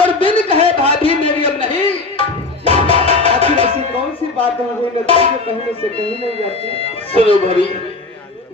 और बिन कहे भाभी मेरी अब नहीं। आखिर ऐसी कौन सी बात हो गई नदी के कहने से कहीं नहीं जाती। सुनो भाभी,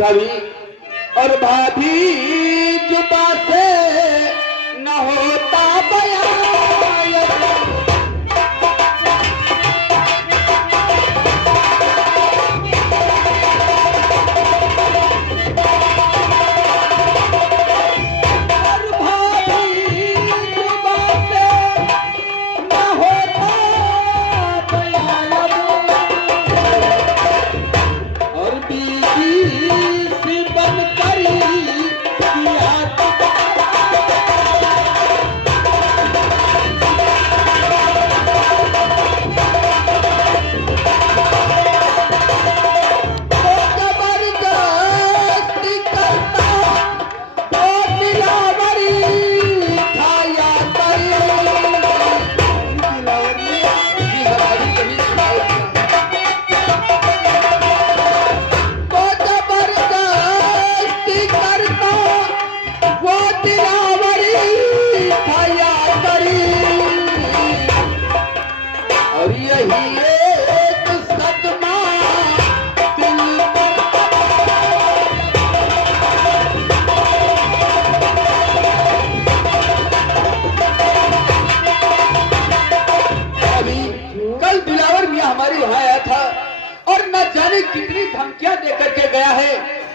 भाभी और भाभी जुबा से न होता बयान। कितनी धमकियां देकर के गया है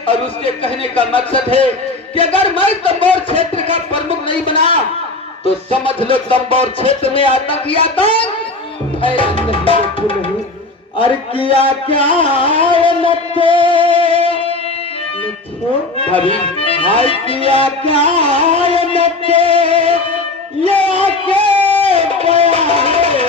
और उसके कहने का मकसद है कि अगर मैं तंबोर क्षेत्र का प्रमुख नहीं बना तो समझ लो तंबोर क्षेत्र में आतंक ही आतंक। अरे किया क्या भाभी हाय किया क्या ये आके गया है।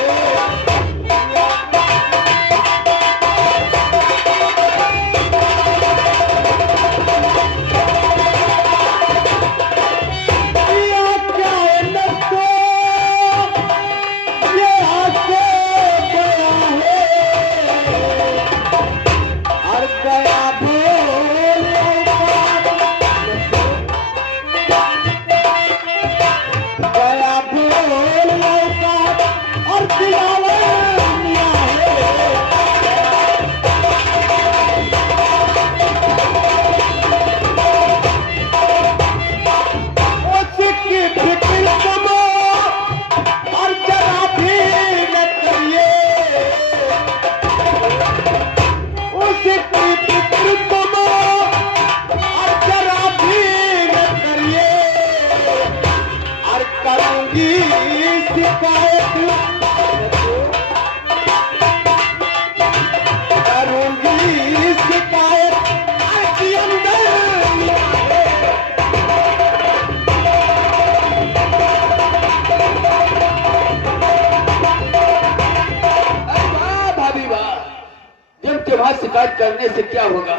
शिकायत करने से क्या होगा,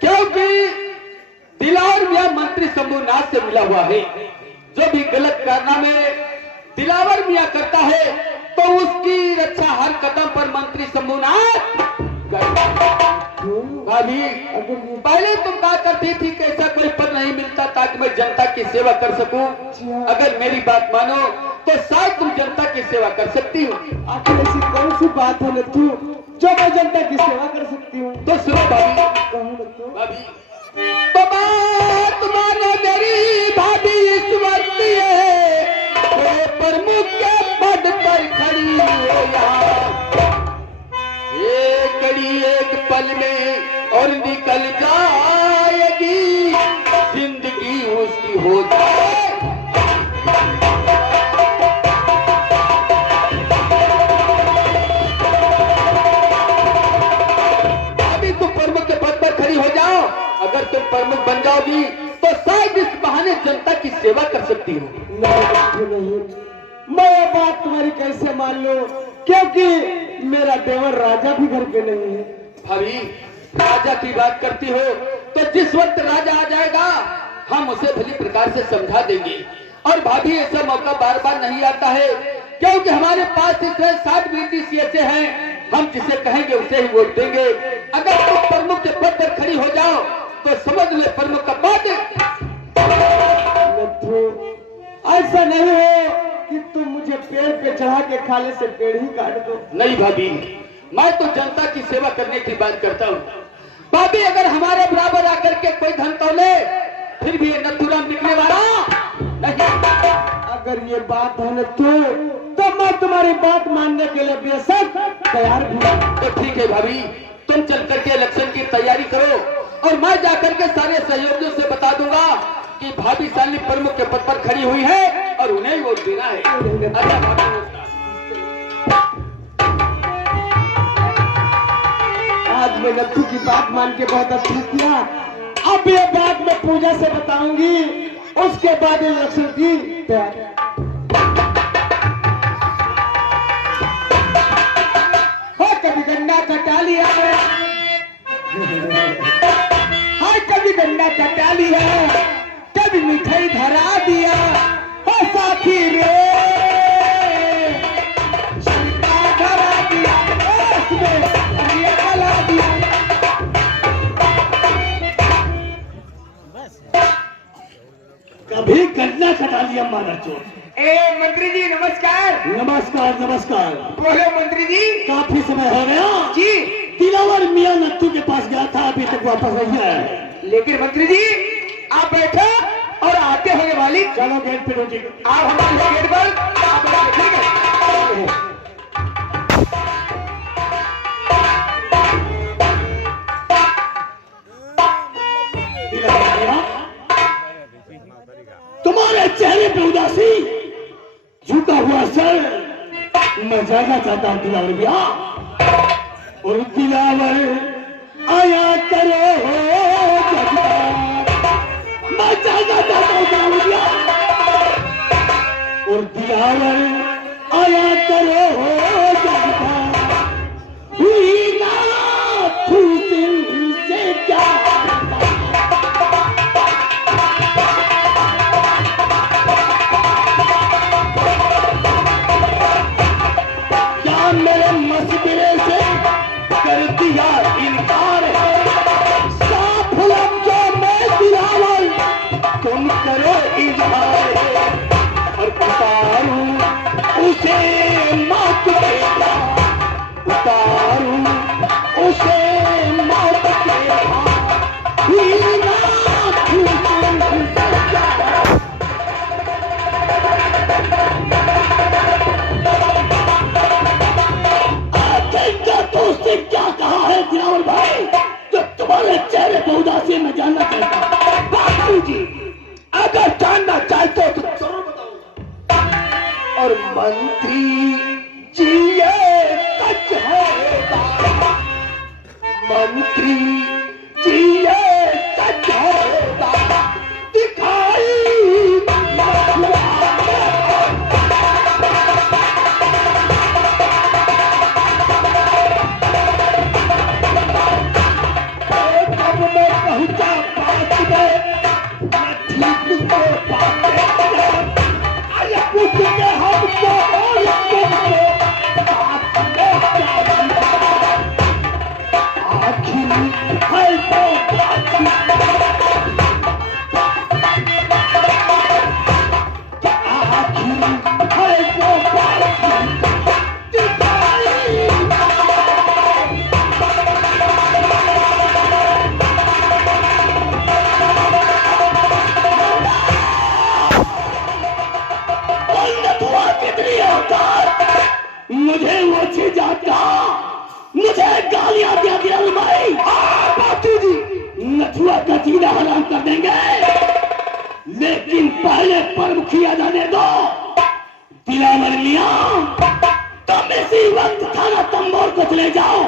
क्योंकि दिलावर मियां मंत्री शंभुनाथ से मिला हुआ है। जो भी गलत कारनामे दिलावर मियां करता है तो उसकी रक्षा हर कदम पर मंत्री शंभुनाथ भाभी पहले तुम कहा करती थी कि ऐसा कोई पद नहीं मिलता ताकि मैं जनता की सेवा कर सकूं। अगर मेरी बात मानो तो शायद तुम जनता की सेवा कर सकती हो। आखिर ऐसी कौन सी बात है नथु जो मैं जनता की सेवा कर सकती हूँ। तो सुनो भाभी, भाभी तो बात मानो मेरी भाभी इस वक्त ये प्रमुख के पद पर खड़ी हो यहाँ एक घड़ी एक पल में और निकल जाएगी जिंदगी उसकी हो जाए। अभी तुम प्रमुख के पद पर खड़ी हो जाओ, अगर तुम प्रमुख बन जाओगी तो शायद इस बहाने जनता की सेवा कर सकती हो। नहीं, मैं ये बात तुम्हारी कैसे मान लूं, क्योंकि मेरा देवर राजा भी घर पे नहीं है। भाभी राजा की बात करती हो तो जिस वक्त राजा आ जाएगा हम उसे भली प्रकार से समझा देंगे। और भाभी ऐसा मौका बार बार नहीं आता है, क्योंकि हमारे पास इस 60 ब्रिटिश ऐसे हैं, हम जिसे कहेंगे उसे ही वोट देंगे। अगर तुम प्रमुख के पद पर खड़ी हो जाओ तो समझ ले प्रमुख का पद। ऐसा नहीं हो कि तुम मुझे पेड़ पे चढ़ा के खाने से पेड़ ही काट दो। नहीं भाभी, मैं तो जनता की सेवा करने की बात करता हूँ। भाभी अगर हमारे बराबर आकर के कोई धन तौले फिर भी ये नथुराम निकले वाला नहीं। अगर ये बात है न तो मैं तुम्हारी बात मानने के लिए बेशक तैयार भी हूं। तो ठीक है भाभी, तुम चल करके इलेक्शन की तैयारी करो और मैं जाकर के सारे सहयोगियों से बता दूंगा कि भाभी साली प्रमुख के पद पर खड़ी हुई है और उन्हें वोट देना है। अच्छा भाभी, आज मैं नथु की बात मान के बहुत अच्छा किया। अब ये बात मैं पूजा से बताऊंगी, उसके बाद इलेक्शन की तैयारी। हो कभी गन्ना कटा लिया है, हाय कभी गन्ना कटा लिया, कभी मिठाई धरा दिया, हो साथी रे शंका धरा दिया, उसमें ये गला दिया। कभी गन्ना कटा लिया मारा चोर। ए मंत्री जी नमस्कार। नमस्कार नमस्कार। बोलो मंत्री जी। काफी समय हो गया जी दिलावर मियां नत्थू के पास गया था, अभी तक वापस नहीं आया है। लेकिन मंत्री जी आप बैठो और आते होंगे मालिक। चलो गेट पे रोटी। आप हमारे गेट पर आप बैठो, ठीक है। दिलावर मियां, तुम्हारे चेहरे पे उदासी, झुका हुआ सर मैं जानना चाहता हूं दिलावर मियां। और दिलावर आया करो जगदार, मैं जानना चाहता हूं दिलावर मियां। और दिलावर आया करो जगदार, हुई ना फूसिल से क्या मेरे मशवरे से कर दिया इनकार है। साफ लफ्जों में दिलावर तुम करो इजहार है। और उतारूं उसे मौत के घाट, उतारूं उसे मौत के घाट, हुई ना फूसिल से क्या तो उसने क्या कहा है दिलावर भाई, जो तुम्हारे चेहरे पर उदासी में जानना चाहता हूं। बापू जी अगर जानना चाहते हो तो जरूर बताऊंगा। और मंत्री जी ये सच है, मंत्री जी ये सच है, दिखाई पहुंचा पास में ठीक से आया पूछ के हमको और तुमको आखिर है तो मुझे वो चीज आता, मुझे गालियां दिया गया भाई। बापू जी नथुआ का जीना हराम कर देंगे, लेकिन पहले पर्व किया जाने दो। दिलावर मियां तुम इसी वक्त थाना तंबोर को चले जाओ।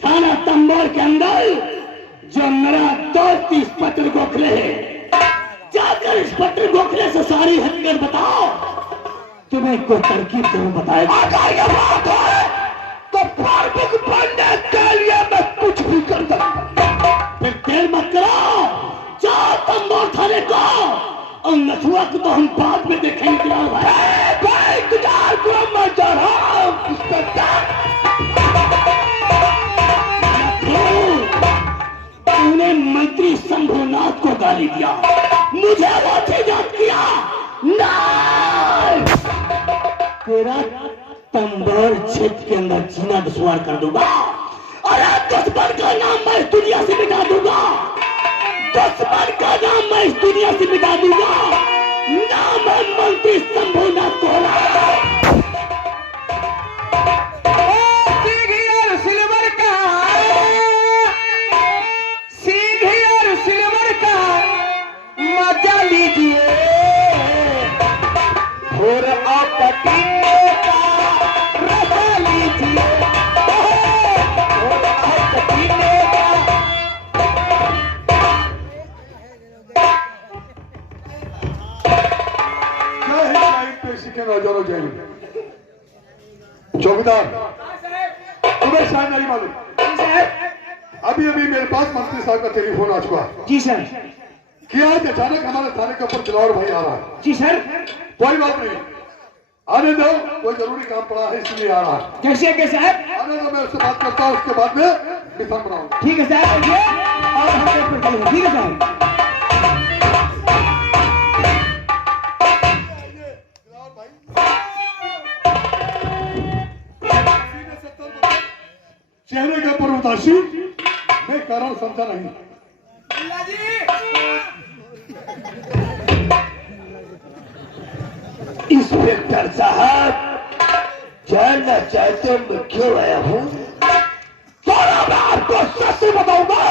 थाना तंबोर के अंदर जो मेरा दोस्त इंस्पेक्टर गोखले है, जाकर इंस्पेक्टर गोखले से सारी हकीकत बताओ। तुम्हें कोई तरकीब जरूर बताएगा। अगर ये बात है तो फारूक बनने के लिए मैं कुछ भी कर सकता। फिर देर मत करो, जाओ तंबोर थाने को। और नथुआ को तो हम बाद में देखेंगे। भाई इंतजार करो, मैं जा रहा हूं। तूने मंत्री शंभुनाथ को गाली दिया, मुझे वो चीज याद किया। नहीं तेरा तंबर क्षेत्र के अंदर जीना दुश्वार कर दूंगा। अरे दुश्मन का नाम मैं इस दुनिया से मिटा दूंगा। दुश्मन का नाम मैं इस दुनिया से मिटा दूंगा। नाम है मंत्री शंभू नाथ कोहरा। सीधी और सिल्वर का, सीधी और सिल्वर का मजा लीजिए और आपत्ति का रजा लीजिए और आपत्ति का। के नौजवानों जय हिंद। चौकीदार तुम्हें शायद नहीं मालूम, अभी अभी मेरे पास मंत्री साहब का टेलीफोन आ चुका। जी सर। कि आज अचानक हमारे थाने के ऊपर दिलावर भाई आ रहा है। जी सर। कोई बात नहीं, आने दो, कोई जरूरी काम पड़ा है इसलिए आ रहा है। कैसे के साहब? आने दो, मैं उससे बात करता हूँ, उसके बाद में डिफाइन बनाऊंगा। ठीक है साहब, और हम लोग ठीक है साहब। चेहरे के ऊपर उदासी, मैं कारण समझा नहीं। इंस्पेक्टर साहब, जानना चाहते मैं क्यों आया हूँ? थोड़ा मैं आपको सच बताऊंगा।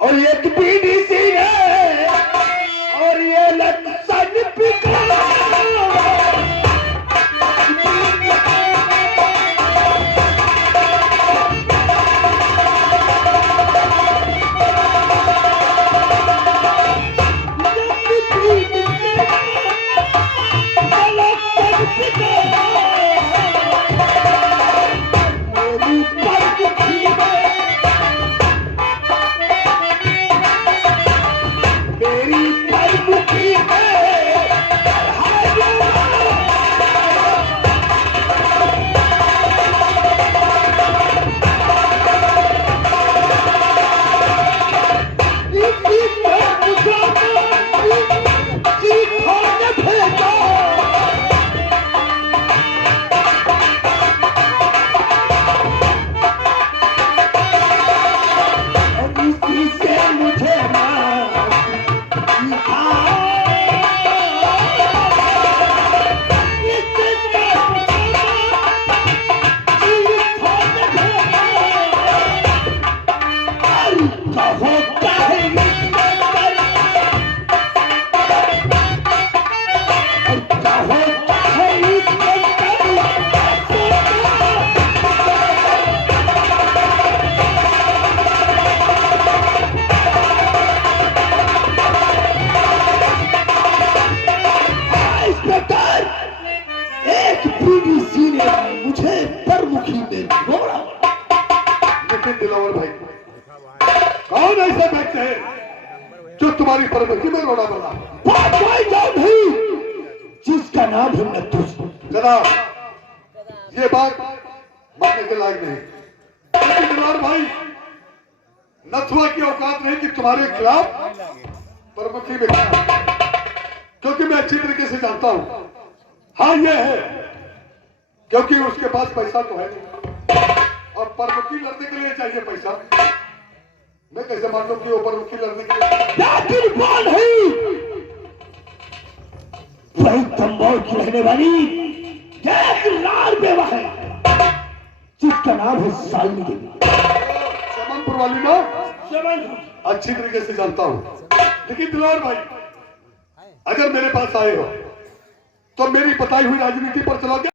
और एक बीडीसी है और ये लक्षण पिता। दिलावर भाई, कौन ऐसे व्यक्ति है जो तुम्हारी परवरिश में रोना बना? नहीं, जिसका नाम है नथुस। जनाब, ये बात मानने के लायक नहीं। लेकिन दिलावर भाई, नथुआ की औकात नहीं कि तुम्हारे खिलाफ परमुखी में, क्योंकि मैं अच्छी तरीके से जानता हूं। हाँ ये है, क्योंकि उसके पास पैसा तो है नहीं, और परमुखी लड़ने के लिए चाहिए पैसा। मैं कैसे मान लूं कि वो परमुखी लड़ने के लिए? वही तंबोर की रहने वाली एक लाल बेवा है, जिसका नाम है सालनी देवी। समनपुर वाली ना? अच्छी तरीके से जानता हूं। लेकिन दिलावर भाई, अगर मेरे पास आए हो तो मेरी बताई हुई राजनीति पर चलोगे?